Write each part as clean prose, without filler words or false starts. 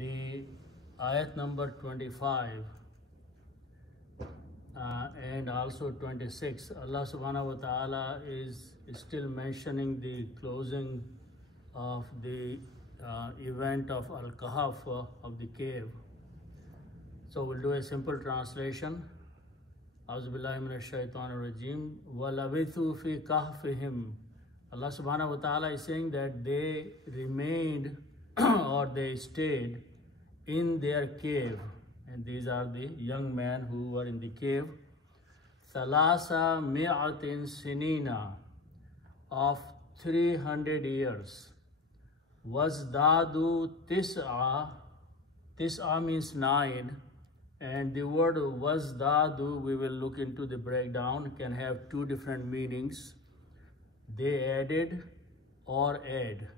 the ayat number 25 and also 26, Allah subhanahu wa ta'ala is still mentioning the closing of the event of Al-Kahf, of the cave. So we'll do a simple translation. Auzubillahi minash shaitanir rajim. وَلَبِثُوا فِي كَهْفِهِمْ. Allah subhanahu wa ta'ala is saying that they remained or they stayed in their cave. And these are the young men who were in the cave. Thalasa mi'atin sinina, of 300 years. Wazdadu tis'a, tis'a means 9. And the word wazdadu, we will look into the breakdown, can have two different meanings. They added or add.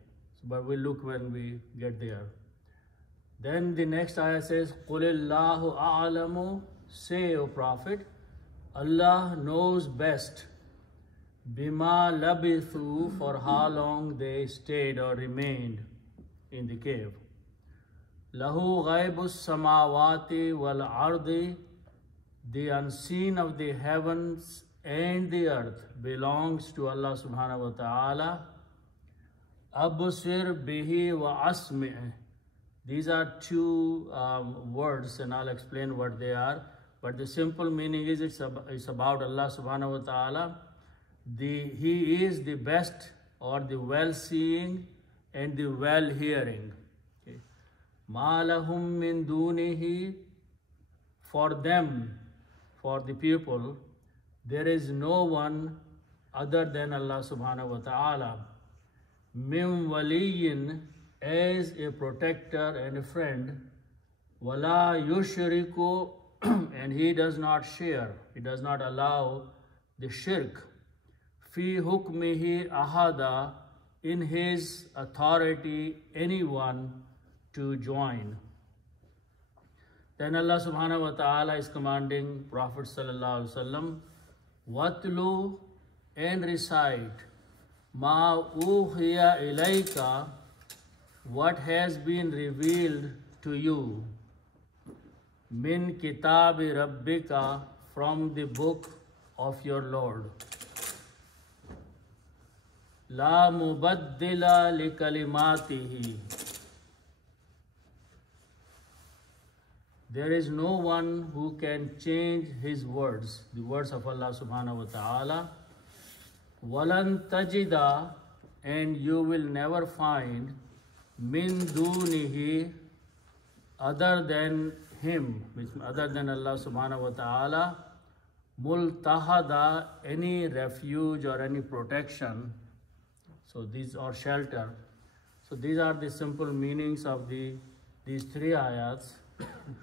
But we'll look when we get there. Then the next ayah says, Qulillahu a'lamu, say, O Prophet, Allah knows best. Bima labithu, for how long they stayed or remained in the cave. Lahu ghaibus samawati wal ardi, the unseen of the heavens and the earth belongs to Allah subhanahu wa ta'ala. Abusir bihi wa asmi'. These are two words, and I'll explain what they are. But the simple meaning is it's about Allah subhanahu wa ta'ala. He is the best, or the well-seeing and the well-hearing. Ma lahum min dunihi, for them, for the people, there is no one other than Allah subhanahu wa ta'ala. Min waliyin, as a protector and a friend. Wala yushriku, and he does not share, he does not allow the shirk. Fi hukmihi ahada, in his authority anyone to join. Then Allah subhanahu wa ta'ala is commanding Prophet sallallahu alaihi wasallam, watlu, and recite, ma uhiya ilayka, what has been revealed to you, min kitabi rabbika, from the book of your Lord. La mubaddila li kalimatihi, there is no one who can change his words, the words of Allah subhanahu wa ta'ala. Walan tajida, and you will never find, min dunihi, other than him, which other than Allah subhanahu wa ta'ala, multahada, any refuge or any protection. So these are shelter. So these are the simple meanings of these three ayats.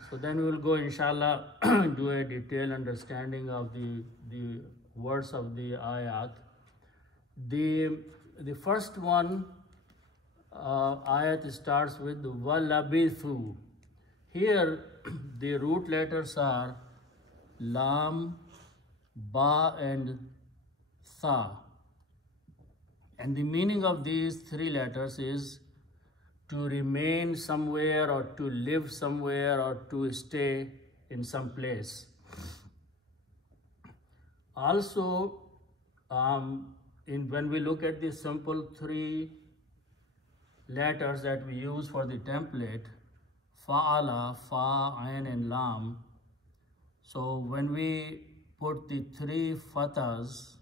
So then we will go, inshallah, do a detailed understanding of the words of the ayat. The first one, ayat starts with walabithu. Here the root letters are lam, ba, and tha. And the meaning of these three letters is to remain somewhere, or to live somewhere, or to stay in some place. Also, when we look at the simple three letters that we use for the template, fa'ala, fa, ain, and lam. So when we put the three fathas,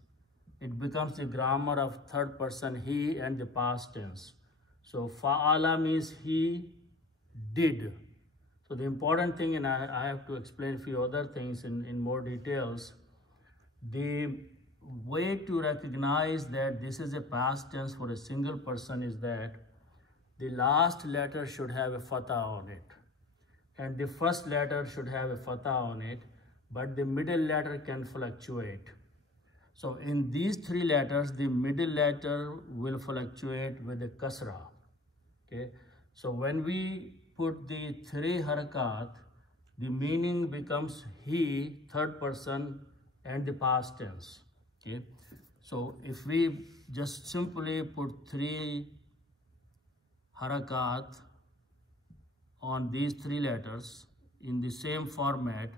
it becomes the grammar of third person he and the past tense. So fa'ala means he did. So the important thing, and I have to explain a few other things in more details. The way to recognize that this is a past tense for a single person is that the last letter should have a fatha on it, and the first letter should have a fatha on it, but the middle letter can fluctuate. So in these three letters, the middle letter will fluctuate with a kasra. Okay, so when we put the three harakat, the meaning becomes he, third person, and the past tense. Okay, so if we just simply put three harakat on these three letters in the same format,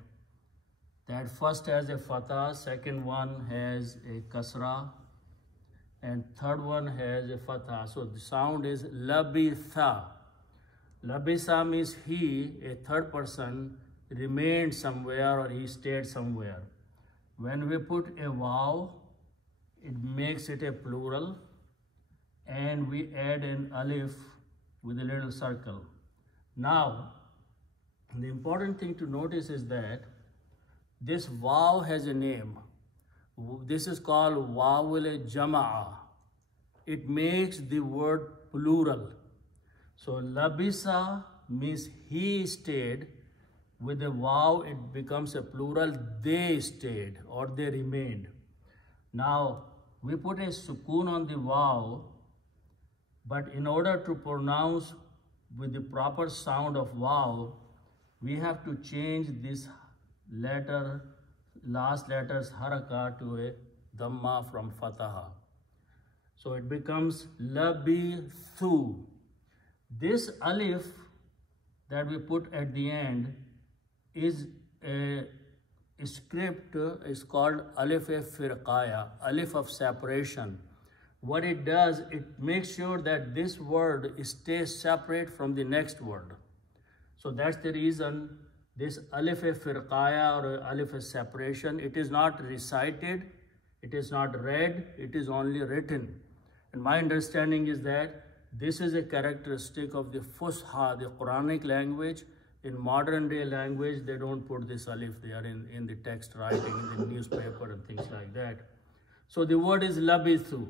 that first has a fatha, second one has a kasra, and third one has a fatha. So the sound is labitha. Labisa means he, a third person, remained somewhere or he stayed somewhere. When we put a waw, it makes it a plural, and we add an alif with a little circle. Now, the important thing to notice is that this waw has a name. This is called wawul jama'a. It makes the word plural. So labisa means he stayed. With a waw, it becomes a plural. They stayed or they remained. Now, we put a sukoon on the waw, but in order to pronounce with the proper sound of waw, we have to change this letter, last letter's haraka to a dhamma from fataha. So it becomes labithu. This alif that we put at the end is a script, is called alif firqaya, alif of separation. What it does, it makes sure that this word stays separate from the next word. So that's the reason this alif firqaya or alif separation, it is not recited, it is not read, it is only written. And my understanding is that this is a characteristic of the Fusha, the Quranic language. In modern day language, they don't put this alif there in the text writing, in the newspaper and things like that. So the word is labithu.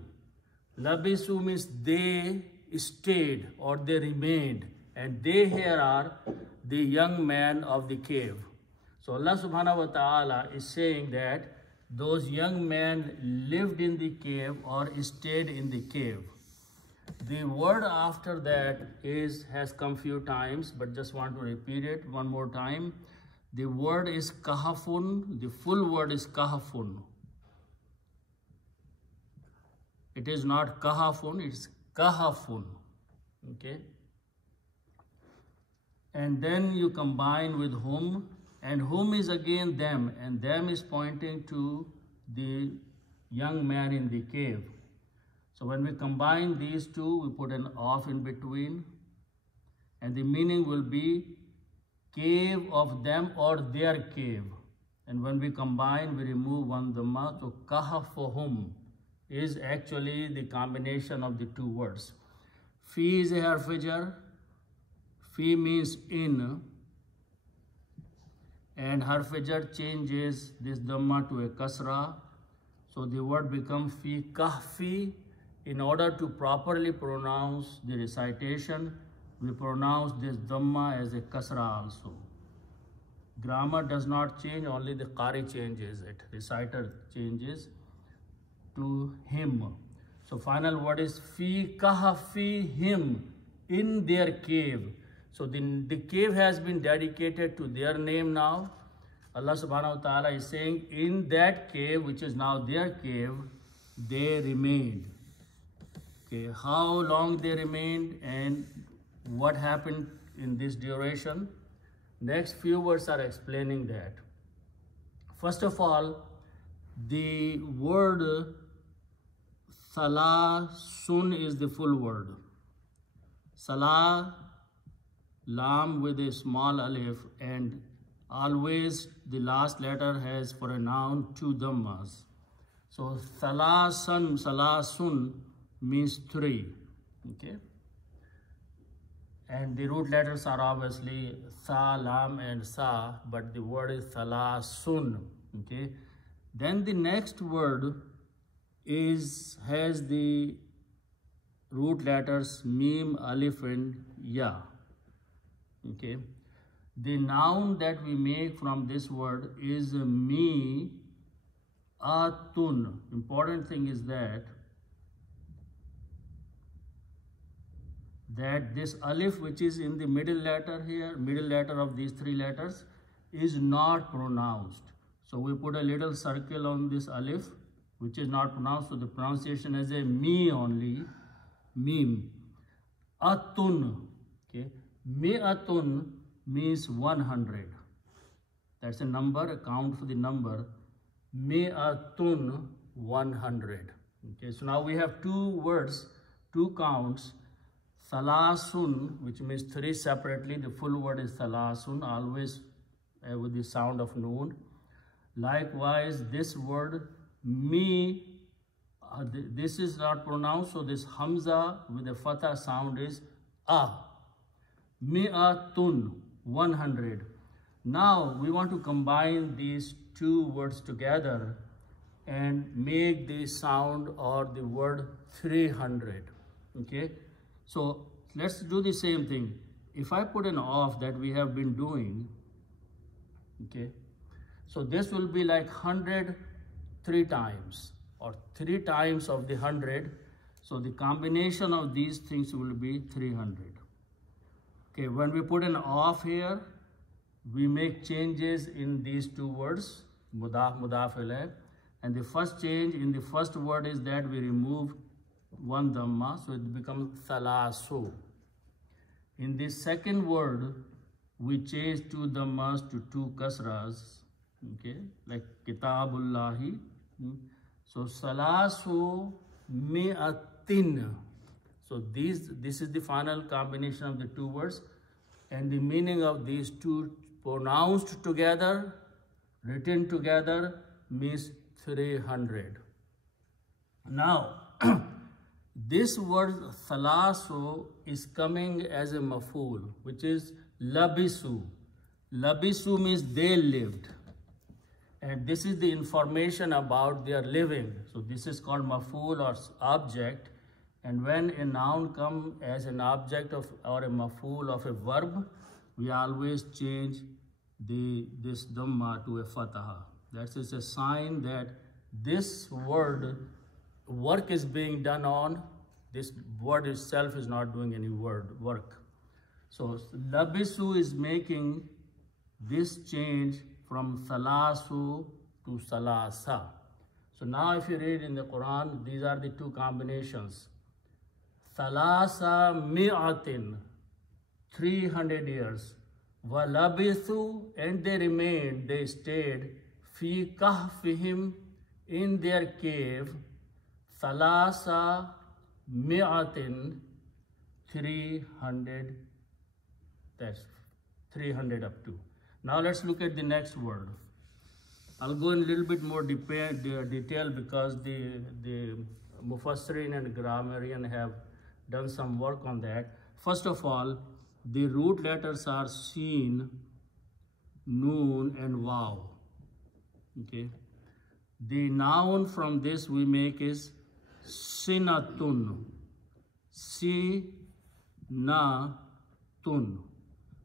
Labithu means they stayed or they remained. And they here are the young men of the cave. So Allah subhanahu wa ta'ala is saying that those young men lived in the cave or stayed in the cave. The word after that has come few times, but just want to repeat it one more time. The word is kahafun. The full word is kahafun. It is not kahafun, it's kahafun. Okay? And then you combine with whom, and whom is again them, and them is pointing to the young man in the cave. So when we combine these two, we put an off in between, and the meaning will be cave of them or their cave. And when we combine, we remove one dhamma. So kahafuhum is actually the combination of the two words. Fi is a harf-jar. Fi means in, and harf-jar changes this dhamma to a kasra. So the word becomes fi kahfi. In order to properly pronounce the recitation, we pronounce this dhamma as a kasra also. Grammar does not change, only the qari changes it. Reciter changes to him. So final word is fi kahfi him, in their cave. So the cave has been dedicated to their name now. Allah subhanahu wa ta'ala is saying, in that cave, which is now their cave, they remained. Okay, how long they remained and what happened in this duration? Next few words are explaining that. First of all, the word salasun is the full word. Salah, lam with a small alif, and always the last letter has for a noun two dhammas. So salasun, salasun means three, okay? And the root letters are obviously sa, lam, and sa, but the word is salasun, okay? Then the next word has the root letters mim, alif, and ya, okay? The noun that we make from this word is mi atun. Important thing is that this alif, which is in the middle letter here, middle letter of these three letters, is not pronounced. So we put a little circle on this alif, which is not pronounced. So the pronunciation is a mi only, mim. Atun. Okay. Mi'atun means 100. That's a number, a count for the number. Mi'atun, 100. Okay, so now we have two words, two counts. Thalasun, which means three separately. The full word is thalasun, always with the sound of noon. Likewise, this word mi, this is not pronounced, so this hamza with the fatha sound is a. Mi'atun, 100. Now we want to combine these two words together and make the sound or the word 300. Okay, so let's do the same thing. If I put an off that we have been doing, okay, so this will be like 100 3 times, or 3 times of the 100. So the combination of these things will be 300. Okay, when we put an off here, we make changes in these two words, mudaf, mudaf ilayh. And the first change in the first word is that we remove one dhamma, so it becomes thalasu. In the second word, we change 2 dhammas to 2 kasras, okay, like kitabullahi. So salasu mi'atin. So this is the final combination of the 2 words, and the meaning of these 2 pronounced together, written together, means 300. Now, this word thalasu is coming as a maf'ul, which is labisu. Labisu means they lived. And this is the information about their living. So this is called maf'ul or object. And when a noun comes as an object of or a maf'ul of a verb, we always change this dhamma to a fataha. That is a sign that this word, work is being done on. This word itself is not doing any work. So labisu is making this change from thalasu to salasa. So now if you read in the Quran, these are the 2 combinations. Thalasa mi'atin, 300 years. Walabithu, and they remained, they stayed, fi kahfihim, in their cave, thalasa mi'atin, 300, that's 300 up to. Now let's look at the next word. I'll go in a little bit more detail because the Mufassirin and grammarian have done some work on that. First of all, the root letters are Seen, Noon, and Waw. Okay. The noun from this we make is Sinatun. Sinatun.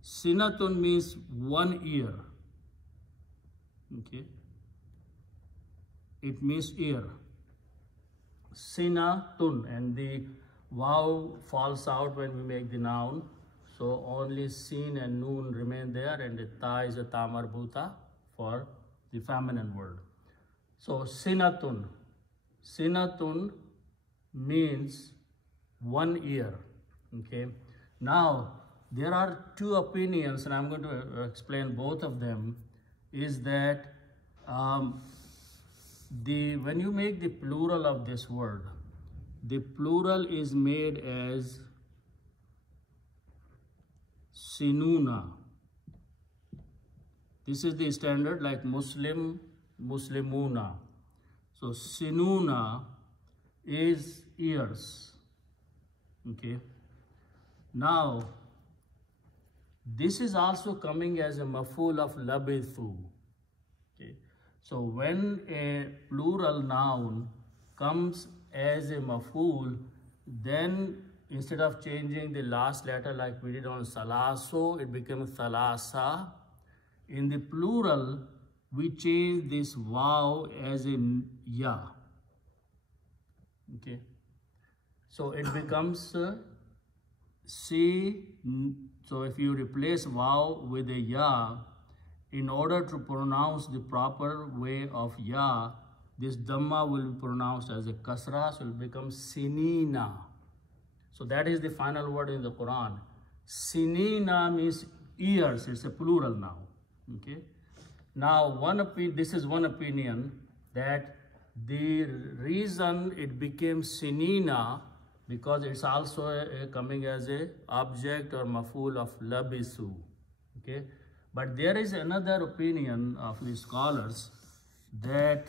Sinatun means 1 year. Okay. It means ear. Sinatun, and the Waw falls out when we make the noun. So only Seen and Noon remain there, and the Ta is a Ta marbuta for the feminine word. So Sinatun. Sinatun means 1 year. Okay. Now there are 2 opinions, and I'm going to explain both of them. Is that when you make the plural of this word, the plural is made as sinuna. This is the standard, like Muslim, Muslimuna. So sinuna is ears. Okay. Now, this is also coming as a maf'ul of labithu. Okay. So when a plural noun comes as a maf'ul, then instead of changing the last letter like we did on salaso, it becomes thalasa. In the plural, we change this waw as in ya. Okay. So it becomes so if you replace waw with a ya, in order to pronounce the proper way of ya, this dhamma will be pronounced as a kasra, so it becomes sinina. So that is the final word in the Quran. Sinina means years. It's a plural now. Okay. Now, this is one opinion that the reason it became sinina because it's also coming as a object or maf'ul of labisu. Okay. But there is another opinion of the scholars that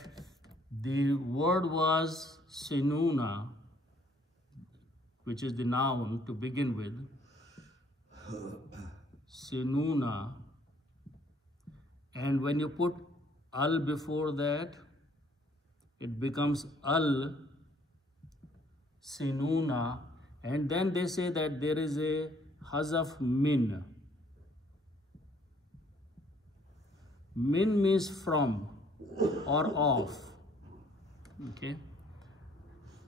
the word was sinuna, which is the noun to begin with. Sinuna. And when you put al before that, it becomes al sinuna. And then they say that there is a hazaf min. Min means from or of. Okay.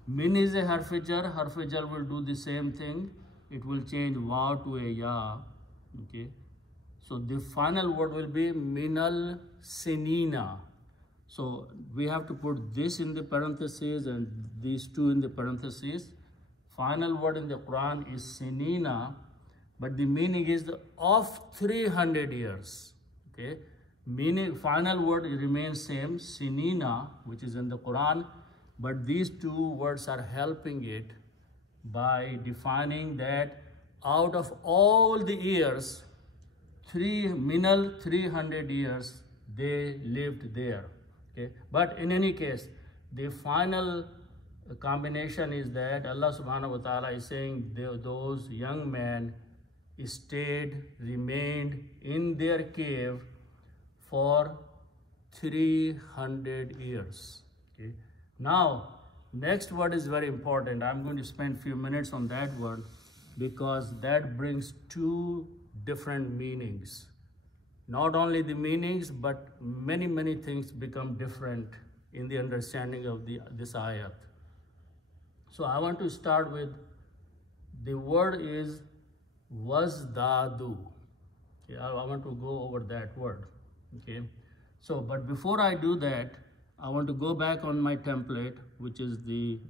Min is a harf-jar. Harf-jar will do the same thing. It will change wa to a ya. Okay. So the final word will be minal sinina. So we have to put this in the parentheses and these two in the parentheses. Final word in the Quran is sinina, but the meaning is of 300 years. Okay. Meaning, final word remains same, sinina, which is in the Quran, but these two words are helping it by defining that out of all the years, minal 300 years, they lived there. Okay? But in any case, the final combination is that Allah subhanahu wa ta'ala is saying those young men remained in their cave for 300 years. Okay. Now, next word is very important. I'm going to spend a few minutes on that word because that brings two different meanings. Not only the meanings, but many, many things become different in the understanding of this ayat. So I want to start with the word is wazdadu. Okay, I want to go over that word. Okay, so but before I do that, I want to go back on my template, which is the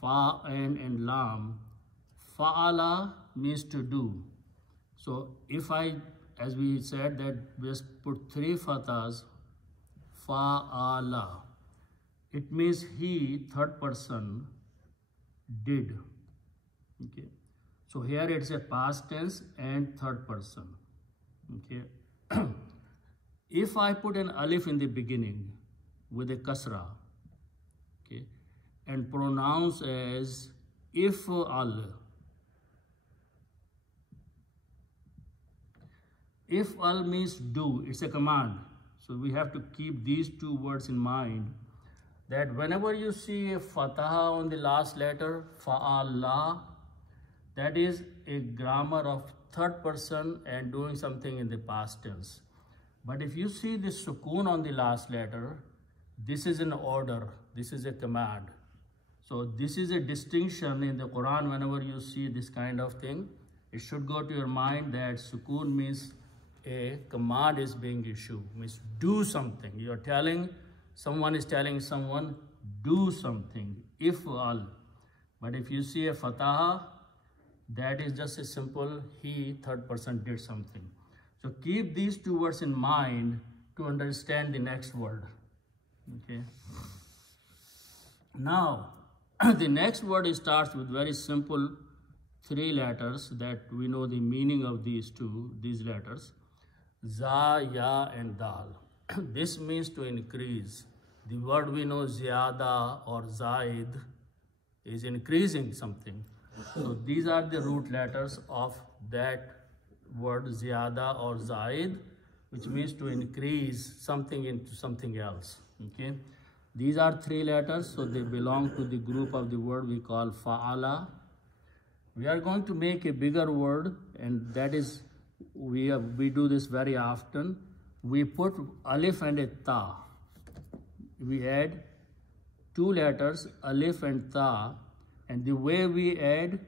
fa, and lam. Fa'ala means to do. So if I, as we said, that we just put 3 fathas, fa'ala, it means he, third person, did. Okay, so here it's a past tense and third person. Okay. If I put an alif in the beginning with a kasra, okay, and pronounce as if'al. If'al means do, it's a command. So we have to keep these two words in mind, that whenever you see a fataha on the last letter, fa'ala, that is a grammar of third person and doing something in the past tense. But if you see the sukoon on the last letter, this is an order, this is a command. So this is a distinction in the Quran. Whenever you see this kind of thing, it should go to your mind that sukoon means a command is being issued, means do something. You are telling, someone is telling someone, do something, if'al. But if you see a fataha, that is just a simple he, third person, did something. So keep these two words in mind to understand the next word. Okay. Now, the next word starts with very simple 3 letters that we know the meaning of these letters. Za, ya, and dal. This means to increase. The word we know ziyada or zaid is increasing something. So these are the root letters of that word ziyada or zaid, which means to increase something into something else. Okay, these are 3 letters, so they belong to the group of the word we call fa'ala. We are going to make a bigger word, and that is we do this very often. We put alif and a ta. We add 2 letters, alif and ta, and the way we add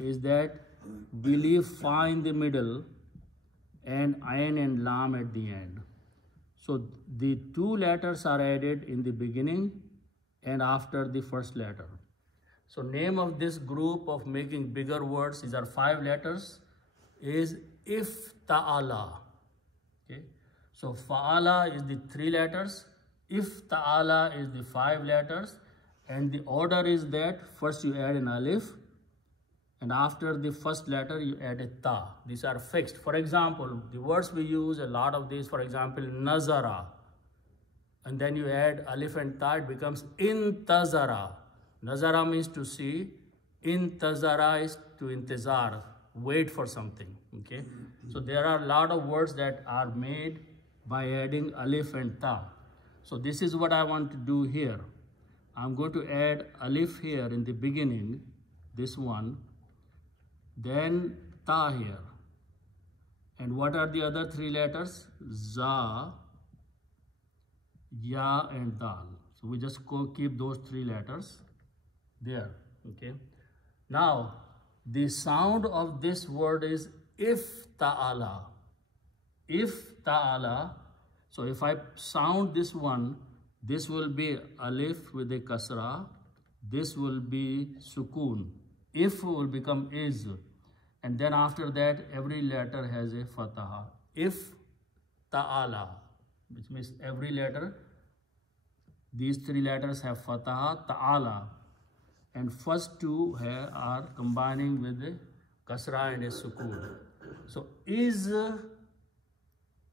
is that we leave fa in the middle and ayn and lam at the end. So the 2 letters are added in the beginning and after the first letter. So name of this group of making bigger words, these are 5 letters. is if ta'ala. Okay, so fa'ala is the 3 letters, if ta'ala is the 5 letters, and the order is that first you add an alif, and after the first letter you add a ta. These are fixed. For example, the words we use, a lot of these, for example, nazara, and then you add alif and ta, it becomes intazara. Nazara means to see, intazara is to intizar, wait for something. Okay, so there are a lot of words that are made by adding alif and ta. So this is what I want to do here. I'm going to add alif here in the beginning, this one, then ta here. And what are the other 3 letters? Za, ya, and dal. So we just keep those 3 letters there. Okay. Now, the sound of this word is if ta'ala. If ta'ala. So if I sound this one, this will be alif with a kasra. This will be sukoon. If will become is. And then after that, every letter has a fataha. If ta'ala, which means every letter, these 3 letters have fataha, ta'ala. And first 2 are combining with a kasra and a sukoon. So is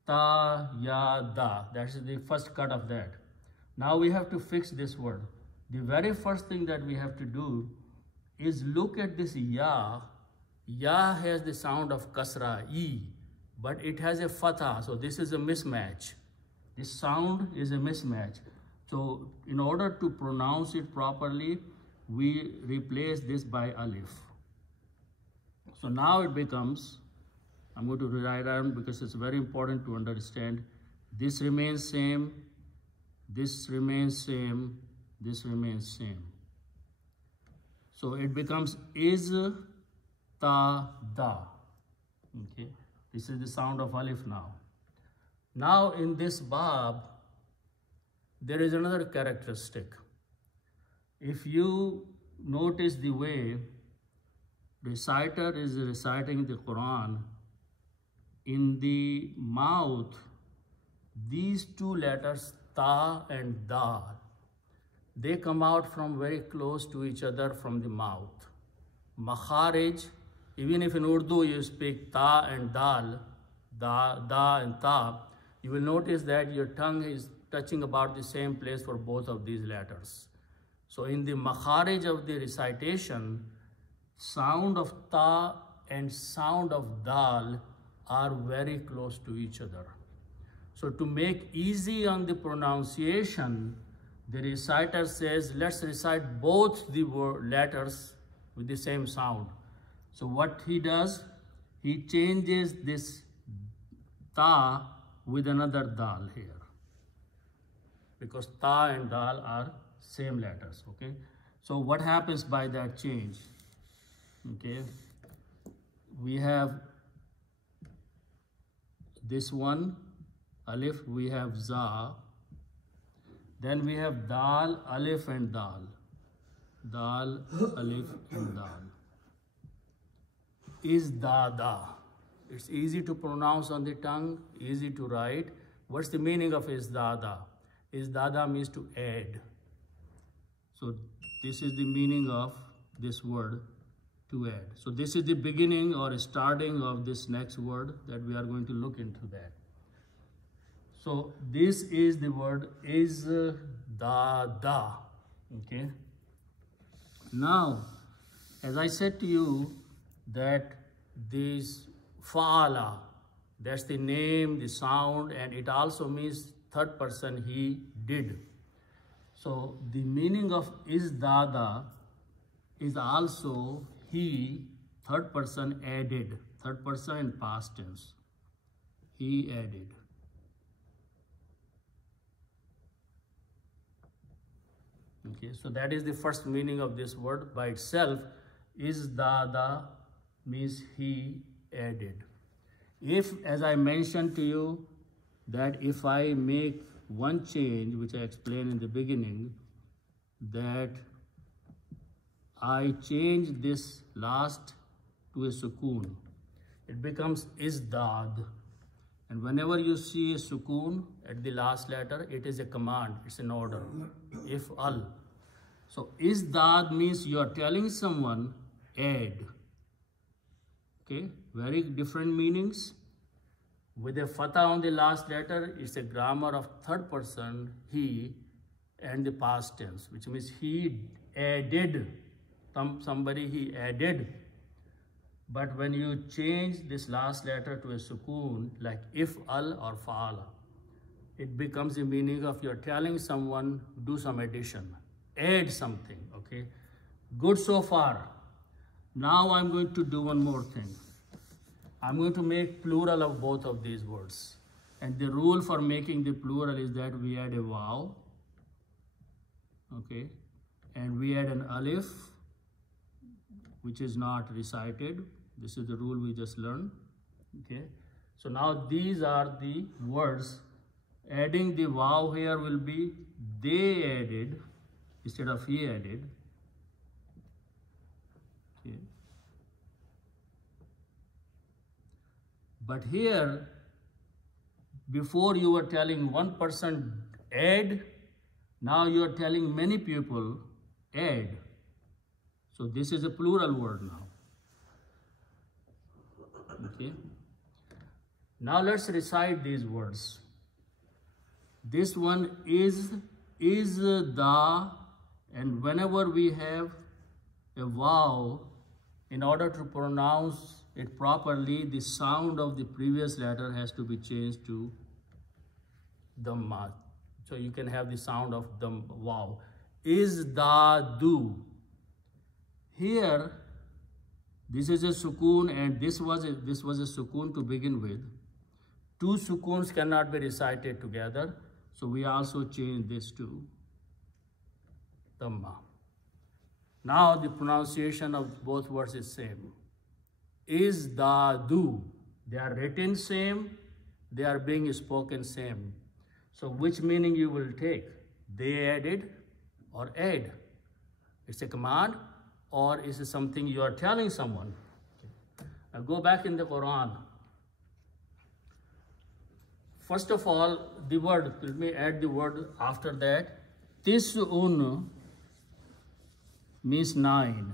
ta, ya, da. That's the first cut of that. Now we have to fix this word. The very first thing that we have to do is look at this ya. Ya has the sound of kasra, e, but it has a fatha, so this is a mismatch. This sound is a mismatch. So in order to pronounce it properly, we replace this by alif. So now it becomes, I'm going to rewrite down because it's very important to understand. This remains same, this remains same, this remains same. So it becomes is, ta, da. Okay, this is the sound of alif now. Now in this bab, there is another characteristic. If you notice the way reciter is reciting the Quran, in the mouth, these 2 letters, ta and dal, they come out from very close to each other from the mouth. Makharij, even if in Urdu you speak ta and dal, da and ta, you will notice that your tongue is touching about the same place for both of these letters. So in the makharij of the recitation, sound of ta and sound of dal are very close to each other. So to make easy on the pronunciation, the reciter says, let's recite both the letters with the same sound. So what he does, he changes this ta with another dal here, because ta and dal are same letters. Okay, so what happens by that change? Okay, we have this one alif, we have za, then we have dal, alif and dal, dal, alif and dal. Is da. It's easy to pronounce on the tongue, easy to write. What's the meaning of is da? Is da means to add. So this is the meaning of this word, to add. So this is the beginning or starting of this next word that we are going to look into that. So this is the word is da. Okay. Now, as I said to you, that this fa'ala, that's the name, the sound, and it also means 3rd person, he did. So the meaning of is dada is also he, 3rd person, added, 3rd person in past tense, he added. Okay, so that is the first meaning of this word by itself. Is dada means he added. If, as I mentioned to you, that if I make one change, which I explained in the beginning, that I change this last to a sukoon. it becomes izdad. And whenever you see a sukoon at the last letter, it is a command, it's an order. If al. So izdad means you are telling someone add. Okay, very different meanings. With a fatha on the last letter, it's a grammar of third person, he, and the past tense, which means he added, somebody he added. But when you change this last letter to a sukoon, like if al or fa'ala, it becomes the meaning of you're telling someone, do some addition, add something, okay? Good so far. Now I'm going to do one more thing. I'm going to make plural of both of these words. And the rule for making the plural is that we add a waw, okay? And we add an alif, which is not recited. This is the rule we just learned, okay? So now these are the words. Adding the waw here will be they added instead of he added, okay? But here, before you were telling one person add, now you are telling many people add. So this is a plural word now. Okay. Now let's recite these words. This one is the, and whenever we have a vowel, in order to pronounce it properly, the sound of the previous letter has to be changed to dhamma. So you can have the sound of the wow. Is da do. Here, this is a sukoon, and this was a sukoon to begin with. Two sukoons cannot be recited together, so we also change this to dhamma. Now the pronunciation of both words is same. Is da do. They are written same, they are being spoken same. So which meaning you will take? They added or add? It's a command, or is it something you are telling someone? Now go back in the Quran. First of all, the word, let me add the word after that. Tis'un means 9.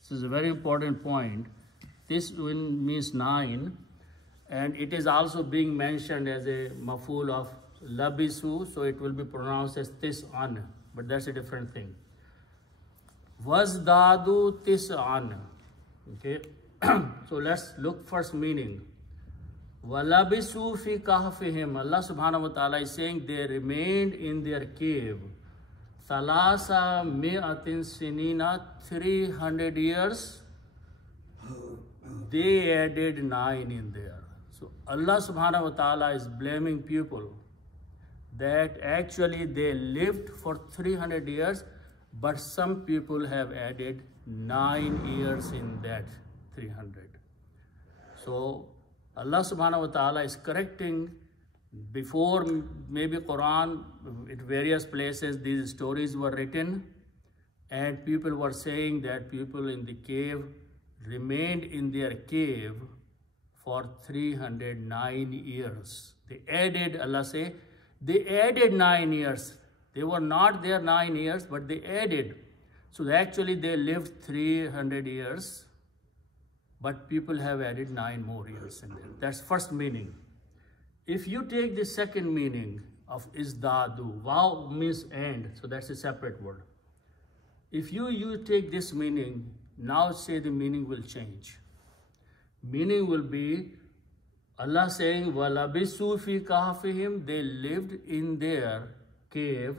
This is a very important point. Tis'un means 9, and it is also being mentioned as a maf'ul of labisu, so it will be pronounced as tis'an, but that's a different thing. Wazdadu tis'an. Okay, so let's look first meaning. Walabisu fi kahfihim. Allah subhanahu wa ta'ala is saying they remained in their cave. Thalasa mi'atin sinina, 300 years. They added 9 in there. So Allah subhanahu wa ta'ala is blaming people that actually they lived for 300 years, but some people have added 9 years in that 300. So Allah subhanahu wa ta'ala is correcting. Before maybe Quran, at various places these stories were written, and people were saying that people in the cave remained in their cave for 309 years. They added, Allah say, they added 9 years. They were not there 9 years, but they added. So actually they lived 300 years, but people have added 9 more years in there. That's first meaning. If you take the second meaning of izdadu, wow means and, so that's a separate word. If you take this meaning, now say the meaning will change. Meaning will be Allah saying, وَلَبِسُوا فِي كَهْفِهِمْ, they lived in their cave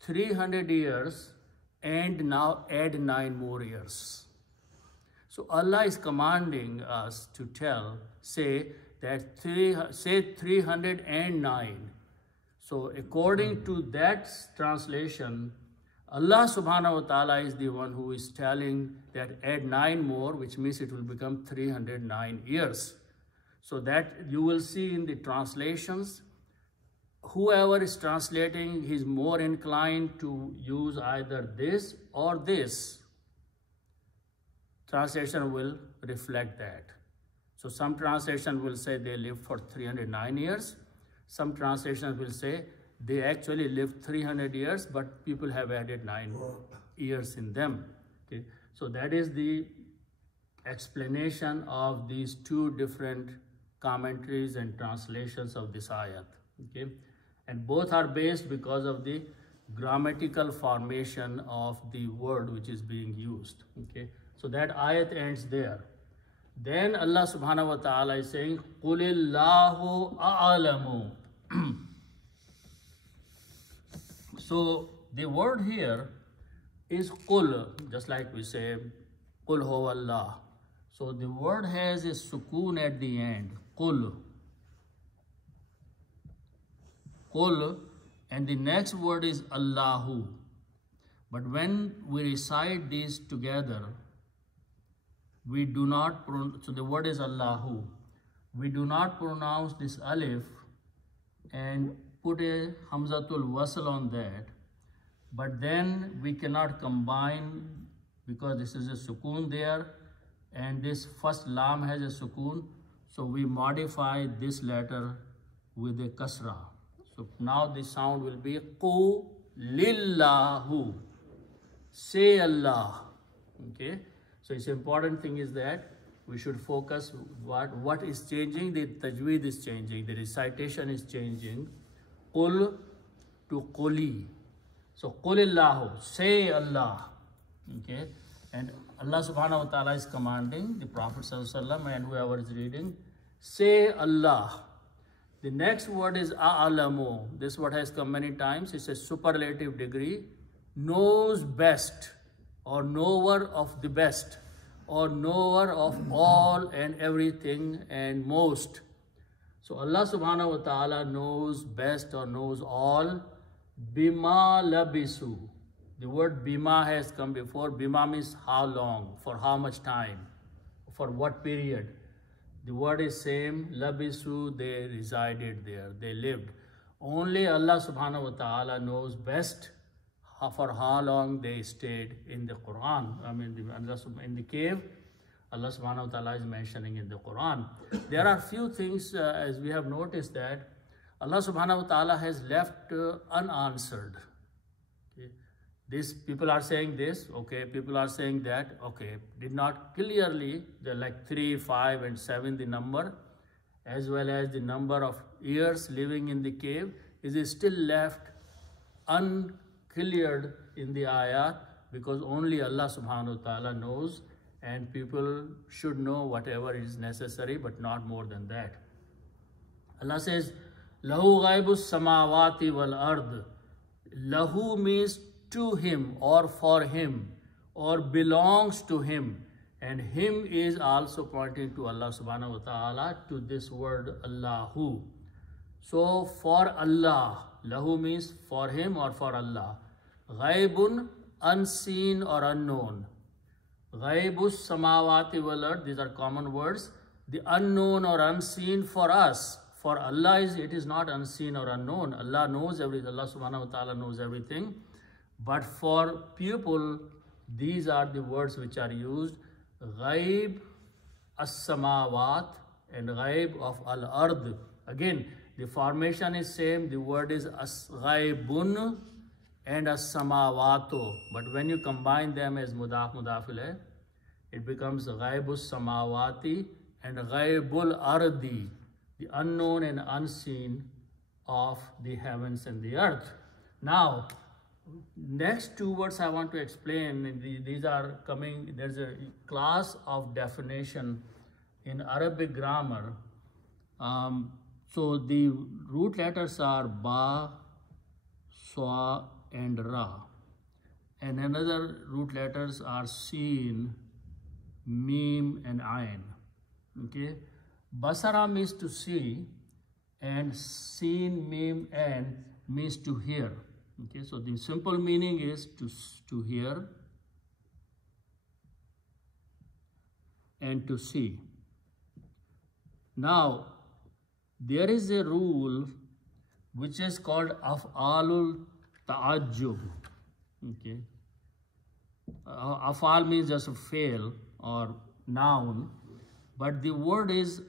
300 years and now add 9 more years. So Allah is commanding us to say that 309. So according to that translation, Allah subhanahu wa ta'ala is the one who is telling that add 9 more, which means it will become 309 years. So that you will see in the translations, whoever is translating is more inclined to use either this or this. translation will reflect that. So some translation will say they lived for 309 years. Some translations will say they actually lived 300 years, but people have added 9 years in them. Okay? So that is the explanation of these two different commentaries and translations of this ayat. Okay? And both are based because of the grammatical formation of the word which is being used. Okay? So that ayat ends there. Then Allah subhanahu wa ta'ala is saying, Qulillahu a'alamu. So the word here is qul, just like we say, Qul huwa Allah. So the word has a sukoon at the end, qul. Qul, and the next word is Allahu. But when we recite these together, we do not, so the word is Allahu. We do not pronounce this alif and put a hamzatul wasl on that. But then we cannot combine because this is a sukoon there and this first lam has a sukoon. So we modify this letter with a kasra. So now the sound will be Qu lillahu. Say Allah. Okay. So it's important thing is that we should focus what is changing. The tajweed is changing. The recitation is changing. Qul to quli. So qulillahu. Say Allah. Okay. And Allah subhanahu wa ta'ala is commanding the Prophet sallallahu alaihi wasallam and whoever is reading, say Allah. The next word is a'alamu. This word has come many times. It's a superlative degree. Knows best, or knower of the best, or knower of all and everything and most. So Allah subhanahu wa ta'ala knows best or knows all. Bima labisu. The word bima has come before. Bima means how long, for how much time, for what period. The word is same, labisu, they resided there, they lived. Only Allah subhanahu wa ta'ala knows best for how long they stayed in the Quran. I mean, in the cave, Allah subhanahu wa ta'ala is mentioning in the Quran. There are few things, as we have noticed, that Allah subhanahu wa ta'ala has left unanswered. Okay. These people are saying this, okay, people are saying that, okay, did not clearly, they're like 3, 5 and 7 the number, as well as the number of years living in the cave, is still left uncleared in the ayat, because only Allah subhanahu wa ta'ala knows, and people should know whatever is necessary, but not more than that. Allah says, Lahu ghaibus samawati wal ard. Lahu means to him or for him or belongs to him, and him is also pointing to Allah subhanahu wa ta'ala, to this word Allahu. So for Allah, lahu means for him or for Allah. Ghaibun, unseen or unknown. Ghaibus samawati wal ard, these are common words. The unknown or unseen for us. For Allah, it is not unseen or unknown. Allah knows everything. Allah subhanahu wa ta'ala knows everything. But for people, these are the words which are used. Ghaib as-samawat and ghaib of al-ard. Again, the formation is same. The word is as-ghaibun and as-samawatu. But when you combine them as mudaf mudafileh, it becomes ghaibus samawati and ghaibul ardi, the unknown and unseen of the heavens and the earth. Now, next two words I want to explain. These are coming, there's a class of definition in Arabic grammar. So the root letters are ba, swa, and ra. And another root letters are sin, mim, and ain. Okay. Basara means to see, and sin, mim, and means to hear. Okay, so the simple meaning is to hear and to see. Now, there is a rule which is called af'alul ta'ajjub. Okay, af'al means just fail. or noun, but the word is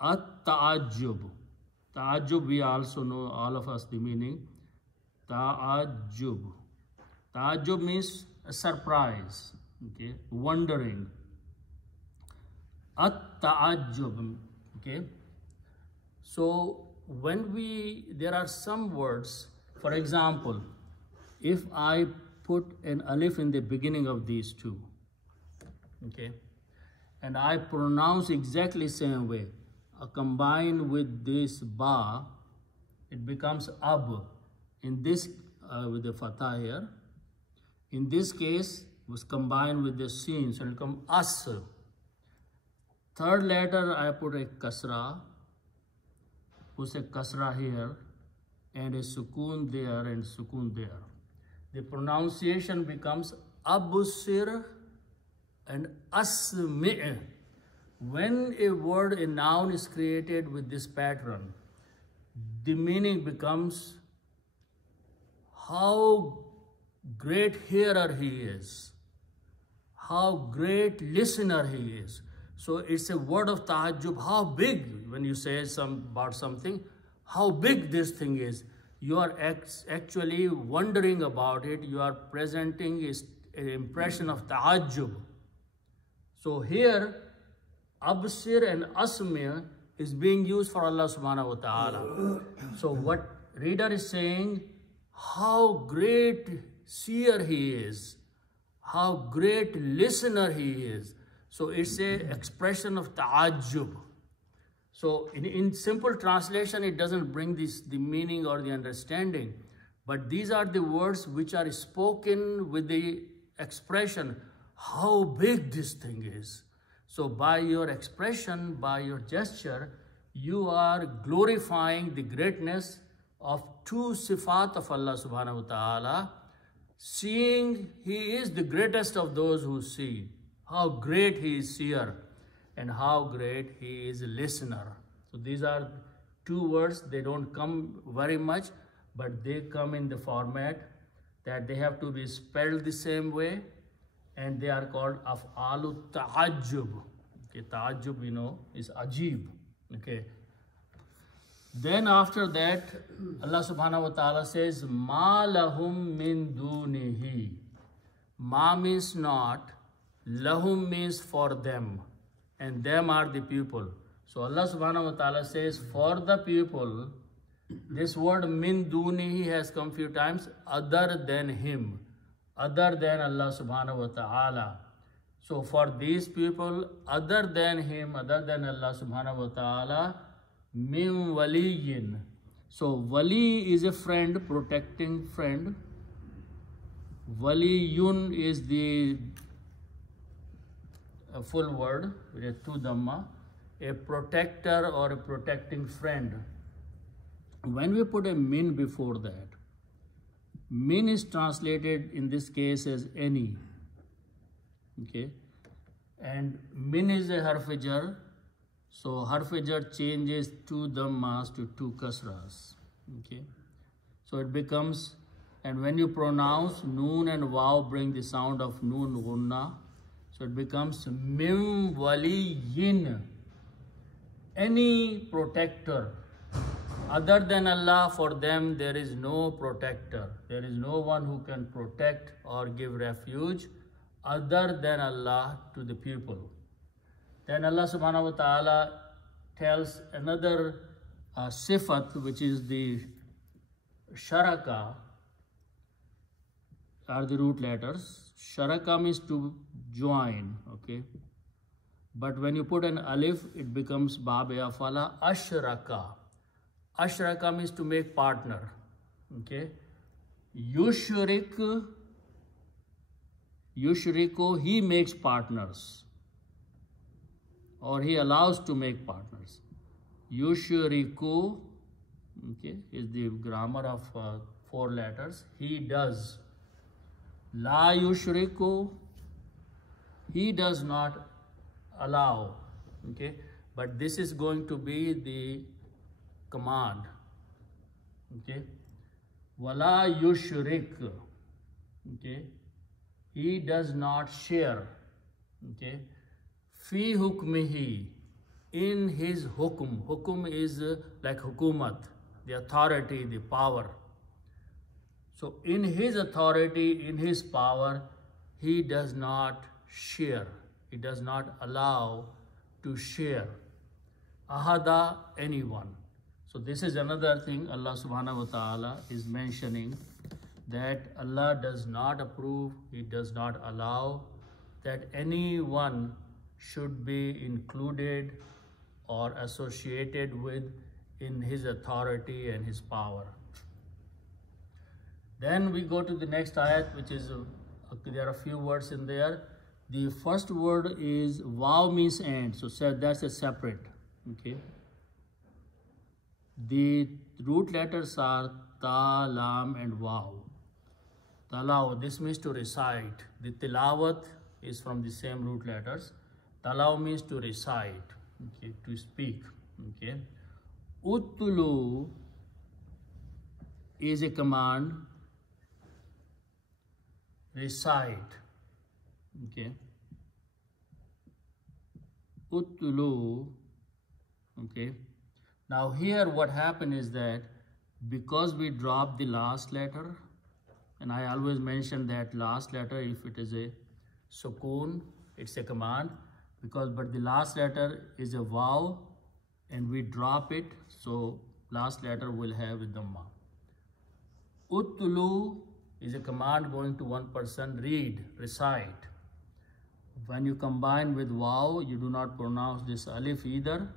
at-ta'ajjub. Ta'ajjub, we also know, all of us, the meaning. Ta'ajjub. Ta'ajjub means a surprise, okay, wondering. At-ta'ajjub, okay. So when there are some words, for example, if I put an alif in the beginning of these two, okay, and I pronounce exactly same way, combined with this ba, it becomes ab. In this, with the fatha here, in this case, was combined with the sin, so it becomes as. Third letter, I put a kasra, put a kasra here, and a sukoon there, and sukoon there. The pronunciation becomes absir and asmi'. When a word, a noun is created with this pattern, the meaning becomes how great hearer he is, how great listener he is. So it's a word of ta'ajjub, how big, when you say about something, how big this thing is. You are actually wondering about it, you are presenting an impression of ta'ajjub. So here, absir and asmi' is being used for Allah subhanahu wa ta'ala. So what reader is saying, how great seer he is, how great listener he is. So it's a expression of ta'ajjub. So in simple translation, it doesn't bring the meaning or the understanding. But these are the words which are spoken with the expression, how big this thing is. So by your expression, by your gesture, you are glorifying the greatness of two sifat of Allah subhanahu wa ta'ala, seeing he is the greatest of those who see, how great he is seer, and how great he is listener. So these are two words, they don't come very much, but they come in the format that they have to be spelled the same way, and they are called af'alu ta'ajjub. Okay, ta'ajjub, you know, is ajib. Okay. Then after that, Allah subhanahu wa ta'ala says, Ma lahum min dunihi. Ma means not, lahum means for them, and them are the people. So Allah subhanahu wa ta'ala says, for the people, this word min dunihi has come few times, other than him, other than Allah subhanahu wa ta'ala. So for these people, other than him, other than Allah subhanahu wa ta'ala, min waliyin. So wali is a friend, protecting friend. Waliyun is the full word with a two dhamma, a protector or a protecting friend. When we put a min before that, min is translated in this case as any. Okay, and min is a harf jar, so harf jar changes two dhammas to two kasras. Okay, so it becomes, and when you pronounce noon and waw, bring the sound of noon gunna, so it becomes min waliyin, any protector. Other than Allah, for them there is no protector. There is no one who can protect or give refuge other than Allah to the people. Then Allah subhanahu wa ta'ala tells another sifat, which is the sharaka, are the root letters. Sharaka means to join, okay? But when you put an alif, it becomes ba-be fala, ashraka. Ashraka means to make partner, okay? Yushriku, he makes partners, or he allows to make partners. Yushriku, okay, is the grammar of 4 letters. He does. La yushriku, he does not allow, okay? But this is going to be the command, okay? Wala yushrik, okay? He does not share. Okay. Fi hukmihi, in his hukum. Hukum is like hukumat, the authority, the power. So in his authority, in his power, he does not share. He does not allow to share. Ahada, anyone. So this is another thing Allah subhanahu wa ta'ala is mentioning, that Allah does not approve, He does not allow that anyone should be included or associated with in His authority and His power. Then we go to the next ayat, which is, there are a few words in there. The first word is waw, means and. So that's a separate. Okay. The root letters are ta, lam, and waw. Talaw, this means to recite. The tilawat is from the same root letters. Talaw means to recite, okay, to speak. Okay. Uttulu is a command. Recite. Okay. Uttulu. Okay. Now here what happened is that because we dropped the last letter, and I always mention that last letter, if it is a sukoon, it's a command, but the last letter is a waw and we drop it, so last letter will have a dhamma. Uttulu is a command going to one person, read, recite. When you combine with waw, you do not pronounce this alif either.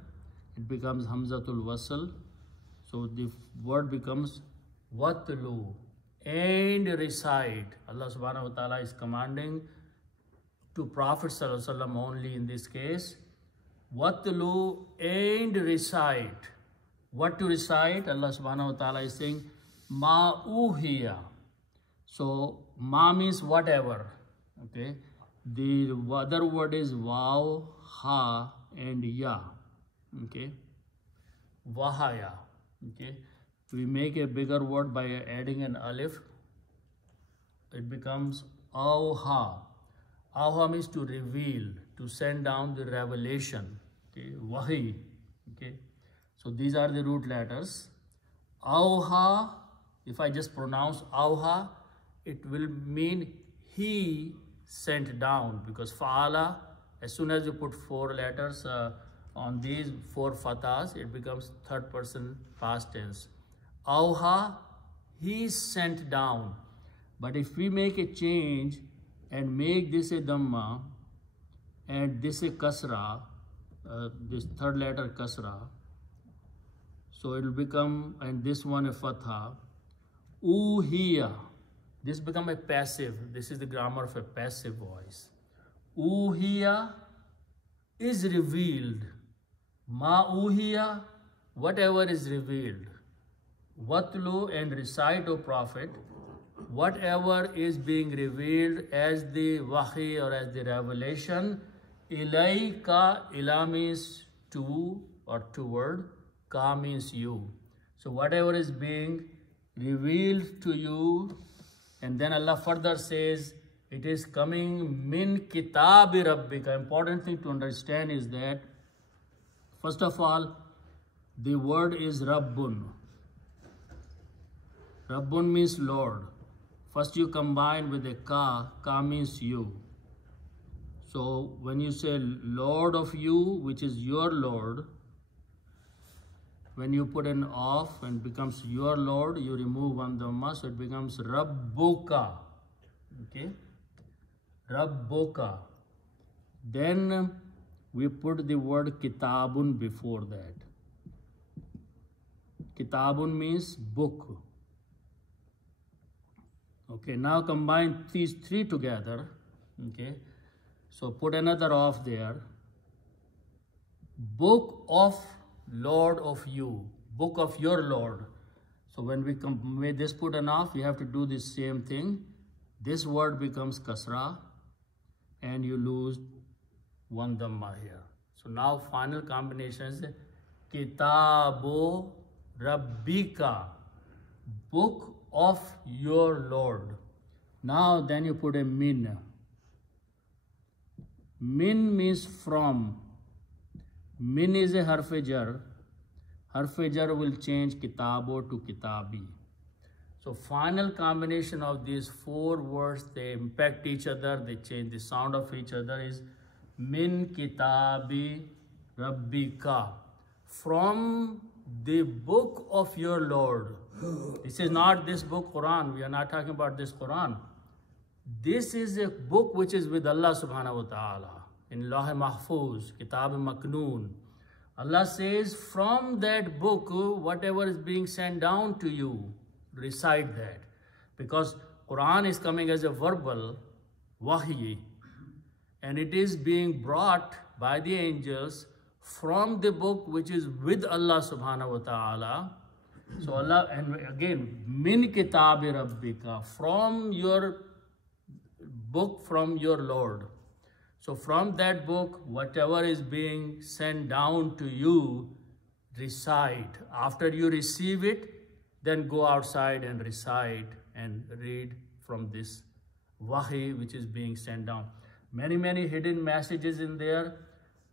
It becomes hamzatul wasl. So the word becomes watlu, and recite. Allah subhanahu wa ta'ala is commanding to Prophet sallallahu alaihi wasallam only in this case. Watlu, and recite. What to recite? Allah subhanahu wa ta'ala is saying ma uhiya. So ma means whatever. Okay. The other word is waw, ha, and ya. Okay. Wahaya. Okay. We make a bigger word by adding an alif. It becomes awha. Awha means to reveal, to send down the revelation. Okay. Wahi. Okay. So these are the root letters. Awha, if I just pronounce awha, it will mean he sent down, because fa'ala, as soon as you put 4 letters on these 4 fathas, it becomes third person past tense. Awha, he sent down. But if we make a change and make this a dhamma and this a kasra, this third letter kasra, so it will become, and this one a fatha, uhiya. This become a passive. This is the grammar of a passive voice. Uhiya is revealed. Ma uhiya, whatever is revealed. Watlu, and recite, O Prophet, whatever is being revealed as the wahi or as the revelation. Ilayka, ila means to or toward, ka means you. So whatever is being revealed to you, and then Allah further says, it is coming min kitabi rabbika. Important thing to understand is that, first of all, the word is Rabbun. Rabbun means Lord. First you combine with a ka means you. So when you say Lord of you, which is your Lord, when you put an off and becomes your Lord, you remove one dhamma, so it becomes Rabbuka. Okay? Rabbuka. Then we put the word kitabun before that. Kitabun means book. Okay, now combine these 3 together. Okay, so put another off there. Book of Lord of you, book of your Lord. So when we make this put an off, we have to do the same thing. This word becomes kasra, and you lose one dhamma here. So now final combination is Kitabu Rabbika, book of your Lord. Now then you put a min. Min means from. Min is a harf jar. Harf jar will change kitabo to kitabi. So final combination of these four words, they impact each other, they change the sound of each other, is min kitabi rabbika. From the book of your Lord. This is not this book Quran. We are not talking about this Quran. This is a book which is with Allah subhanahu wa ta'ala. In Lawh Mahfuz, Kitab Maknoon. Allah says, from that book, whatever is being sent down to you, recite that. Because Quran is coming as a verbal wahi, and it is being brought by the angels from the book which is with Allah subhanahu wa ta'ala. So Allah, and again, min kitabi rabbika, from your book from your Lord. So from that book, whatever is being sent down to you, recite. After you receive it, then go outside and recite and read from this wahi which is being sent down. Many, many hidden messages in there.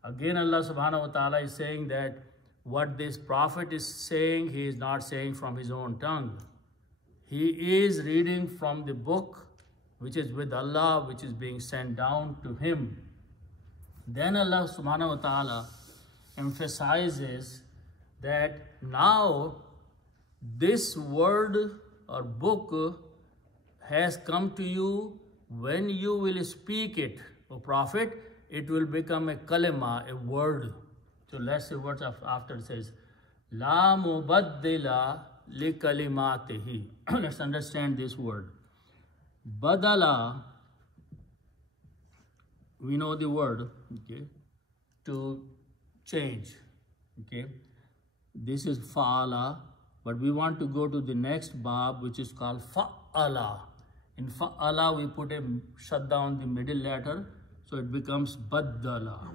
Again, Allah subhanahu wa ta'ala is saying that what this prophet is saying, he is not saying from his own tongue. He is reading from the book which is with Allah, which is being sent down to him. Then Allah subhanahu wa ta'ala emphasizes that now this word or book has come to you. When you will speak it, O Prophet, it will become a kalima, a word. So let's see what after it says. La mubaddila li kalimatihi. Let's understand this word. Badala, we know the word, okay, to change, okay. This is fa'ala, but we want to go to the next bab, which is called fa'ala. In fa'ala, we put a shut down the middle letter, so it becomes baddala.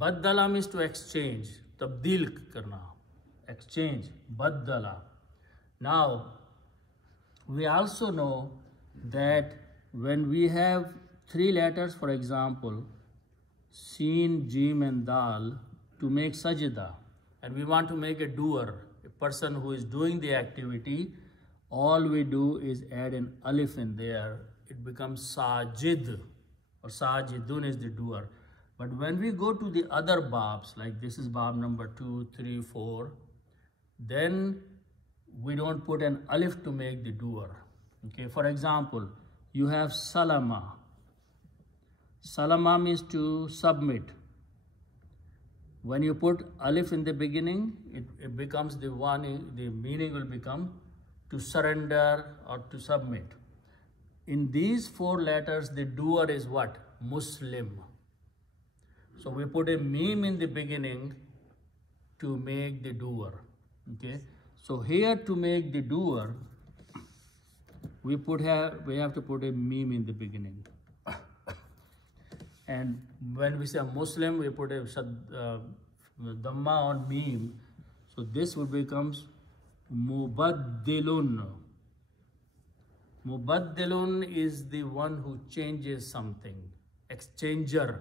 Baddala means to exchange, tabdil karna, exchange, baddala. Now, we also know that when we have three letters, for example, Seen, Jim and Dal, to make sajda, and we want to make a doer, a person who is doing the activity, all we do is add an alif in there. It becomes sajid, or sajidun is the doer. But when we go to the other babs, like this is bab number 2, 3, 4, then we don't put an alif to make the doer. Okay, for example, you have salama. Salama means to submit. When you put alif in the beginning, it becomes the meaning will become to surrender or to submit. In these four letters, the doer is what? Muslim. So we put a meme in the beginning to make the doer. Okay. So here to make the doer, we have to put a meme in the beginning. And when we say Muslim, we put a dhamma on meme. So this would becomes mubaddilun. Mubaddilun is the one who changes something, exchanger,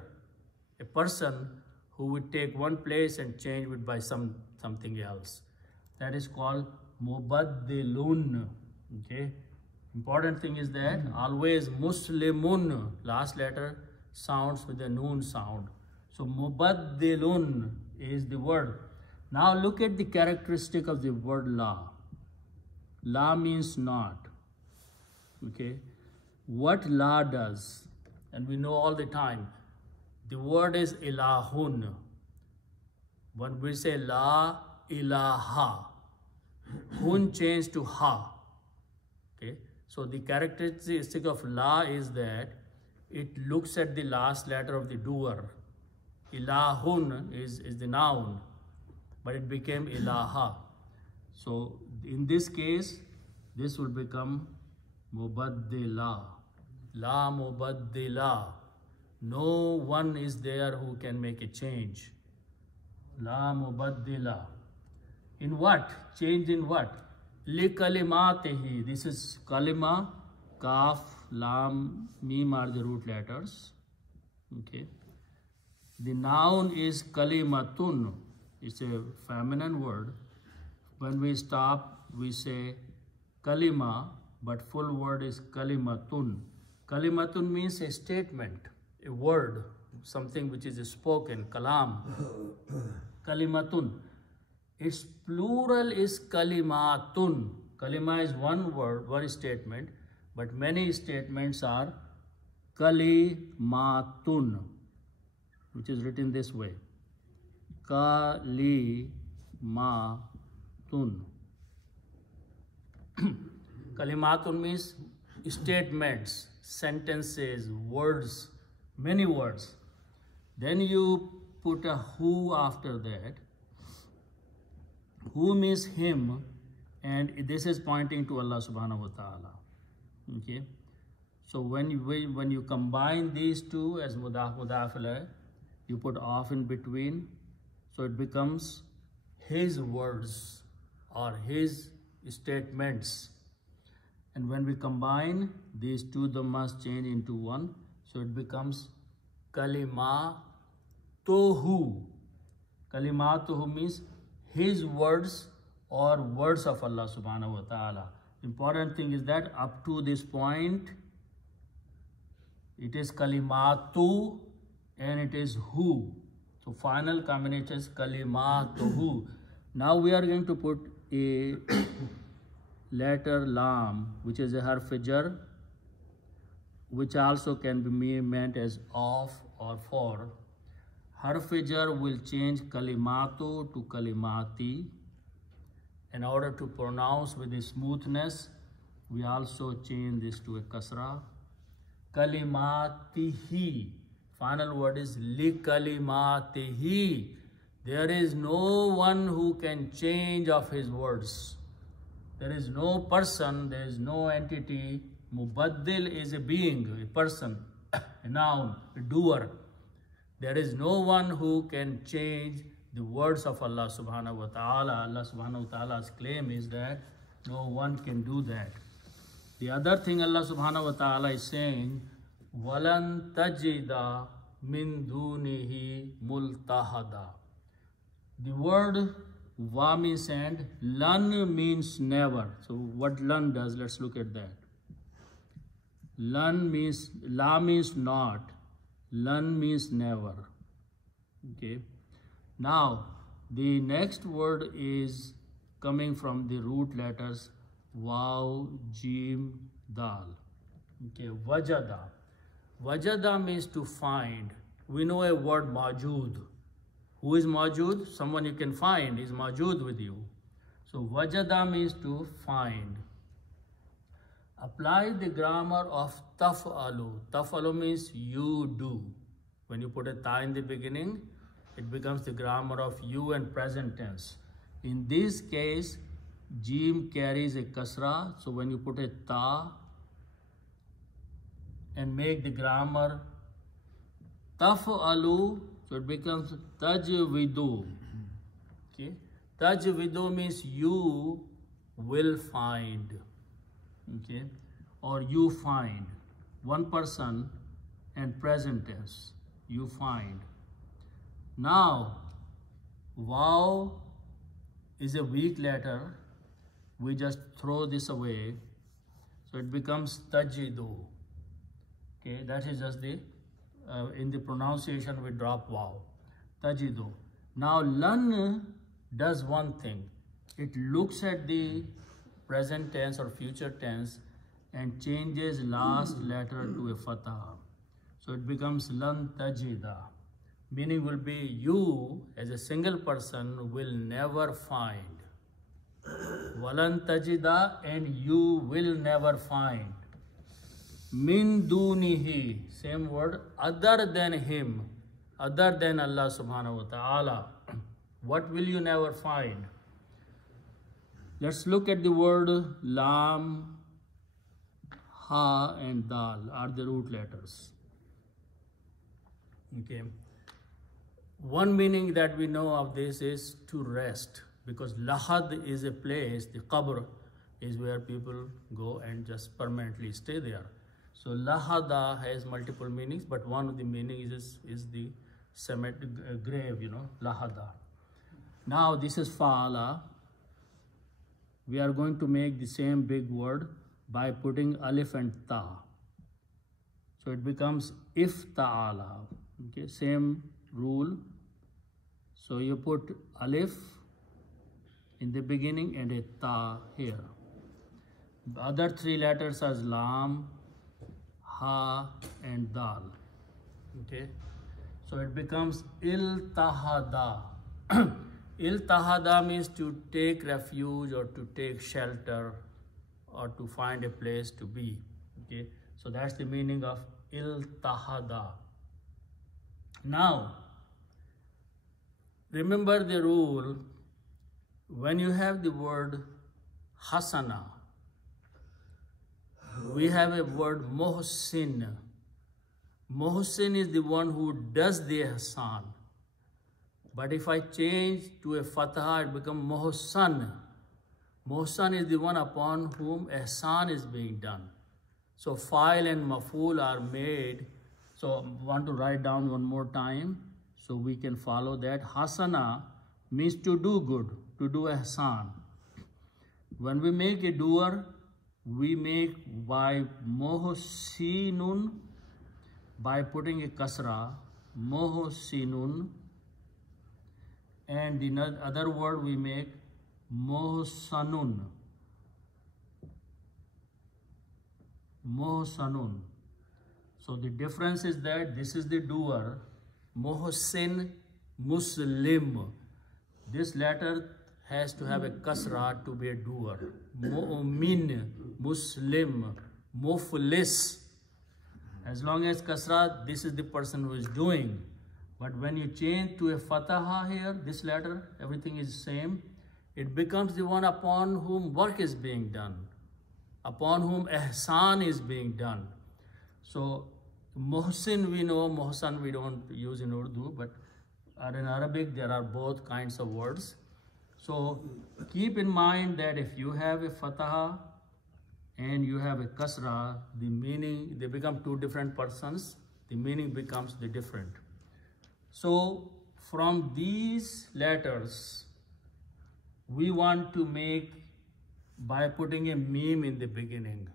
a person who would take one place and change it by something else. That is called mubaddilun. Okay. Important thing is that always Muslimun, last letter sounds with a noon sound. So mubaddilun is the word. Now look at the characteristic of the word la. La means not. Okay. What la does, and we know all the time, the word is ilahun. When we say la ilaha, hun changed to ha. Okay. So the characteristic of la is that it looks at the last letter of the doer. Ilahun is the noun, but it became ilaha. So in this case, this will become mubaddila. La mubaddila. No one is there who can make a change. La mubaddila. In what? Change in what? Li kalimatihi. This is kalima, kaf, lam, mim are the root letters. Okay. The noun is kalimatun. It's a feminine word. When we stop, we say kalima, but full word is kalimatun. Kalimatun means a statement, a word, something which is spoken, kalam. Kalimatun. Its plural is kalimatun. Kalima is one word, one statement, but many statements are kalimatun, which is written this way. Kalimatun. Kalimatun means statements, sentences, words, many words. Then you put a who after that. Who means him, and this is pointing to Allah subhanahu wa ta'ala. Okay. So when you combine these two as mudaf mudaf alayh, you put off in between, so it becomes his words or his statements. And when we combine these two, they must change into one, so it becomes kalimatuhu. Kalimatuhu means his words or words of Allah subhanahu wa ta'ala. Important thing is that up to this point, it is kalimatu and it is hu. So final combination is kalimatuhu. Now we are going to put a letter lam, which is a harf jar, which also can be meant as of or for. Harf jar will change kalimatu to kalimati. In order to pronounce with the smoothness, we also change this to a kasra. Kalimatihi. Final word is li kalimatihi. There is no one who can change of his words. There is no person, there is no entity. Mubaddil is a being, a person, a noun, a doer. There is no one who can change the words of Allah subhanahu wa ta'ala. Allah subhanahu wa ta'ala's claim is that no one can do that. The other thing Allah subhanahu wa ta'ala is saying, وَلَن تَجِدَ مِن دُونِهِ مُلْتَحَدًا. The word wa means and, lan means never. So what lan does, let's look at that. Lan means, la means not, lan means never. Okay. Now, the next word is coming from the root letters waw, jim, dal. Okay, wajada. Wajada means to find. We know a word majud. Who is majud? Someone you can find is majud with you. So wajada means to find. Apply the grammar of taf'alu. Taf'alu means you do. When you put a ta in the beginning, it becomes the grammar of you and present tense. In this case, jim carries a kasra, so when you put a ta and make the grammar taf'alu, so it becomes tajwidu. Okay? Tajwidu means you will find. Okay? Or you find. One person and present tense. You find. Now, waw is a weak letter. We just throw this away. So it becomes tajidu. Okay, that is just the, in the pronunciation we drop waw. Tajidu. Now, lan does one thing. It looks at the present tense or future tense and changes last letter to a fatah. So it becomes lan tajida. Meaning will be you as a single person will never find. Walan tajida, and you will never find. Min dunihi, same word, other than him, other than Allah subhanahu wa ta'ala. What will you never find? Let's look at the word lam, ha and dal are the root letters. Okay. One meaning that we know of this is to rest, because lahad is a place, the qabr is where people go and just permanently stay there. So lahada has multiple meanings, but one of the meanings is the grave, lahada. Now this is fa'ala. We are going to make the same big word by putting alif and ta. So it becomes ifta'ala. Okay, same rule. So you put alif in the beginning and a ta here. The other three letters are lam, ha and dal. Okay, so it becomes iltahada. Iltahada means to take refuge or to take shelter or to find a place to be. Okay, so that's the meaning of iltahada. Now remember the rule, when you have the word hasana, we have a word muhsin. Muhsin is the one who does the ihsan. But if I change to a fatha, it becomes muhsan. Muhsan is the one upon whom ihsan is being done. So fa'il and maf'ul are made. So I want to write down one more time so we can follow that. Hasana means to do good, to do ihsan. When we make a doer, we make by muhsinun, by putting a kasra, muhsinun, and the other word we make muhsanun. Muhsanun. So the difference is that this is the doer, muhsin, muslim. This letter has to have a kasra to be a doer. Mu'min, muslim, muflis. As long as kasra, this is the person who is doing. But when you change to a fataha here, this letter, everything is same. It becomes the one upon whom work is being done, upon whom ihsan is being done. So muhsin we know, muhsan we don't use in Urdu, but in Arabic there are both kinds of words. So keep in mind that if you have a fataha and you have a kasra, the meaning, they become two different persons, the meaning becomes the different. So from these letters, we want to make by putting a meme in the beginning.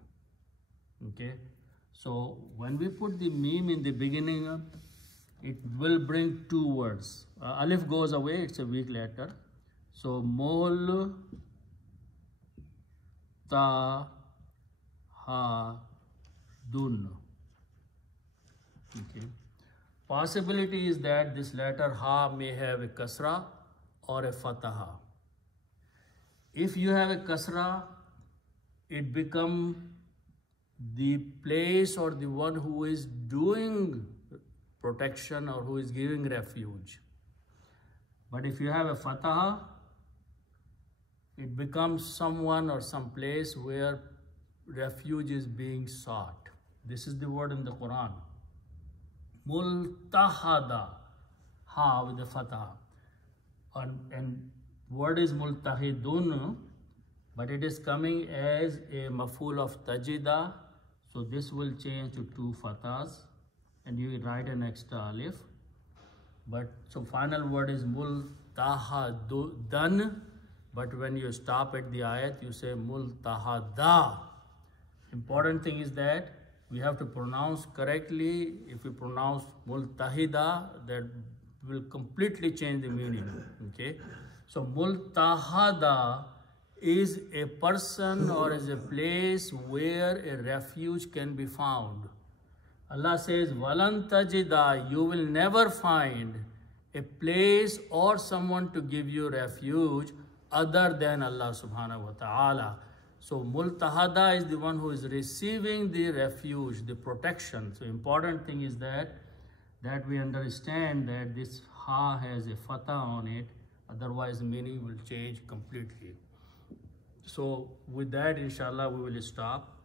Okay, so when we put the meme in the beginning, it will bring two words. Alif goes away, it's a weak letter. So mol ta ha dun. Okay. Possibility is that this letter ha may have a kasra or a fataha. If you have a kasra, it becomes the place or the one who is doing protection or who is giving refuge. But if you have a fataha, it becomes someone or some place where refuge is being sought. This is the word in the Quran. Multahada, ha with the fataha. And word is multahidun, but it is coming as a maf'ul of tajida. So this will change to two fathas and you write an extra alif. But so final word is multahadan. But when you stop at the ayat, you say multahada. Important thing is that we have to pronounce correctly. If we pronounce multahida, that will completely change the meaning. Okay, so multahada is a person or is a place where a refuge can be found. Allah says, Walan tajida, you will never find a place or someone to give you refuge other than Allah subhanahu wa ta'ala. So multahada is the one who is receiving the refuge, the protection. So important thing is that we understand that this ha has a fatha on it, otherwise meaning will change completely. So with that, inshallah, we will stop.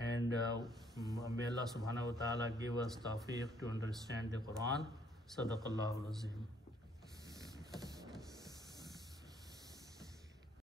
And may Allah subhanahu wa ta'ala give us tawfiq to understand the Quran. Sadaqallahu al-Azim.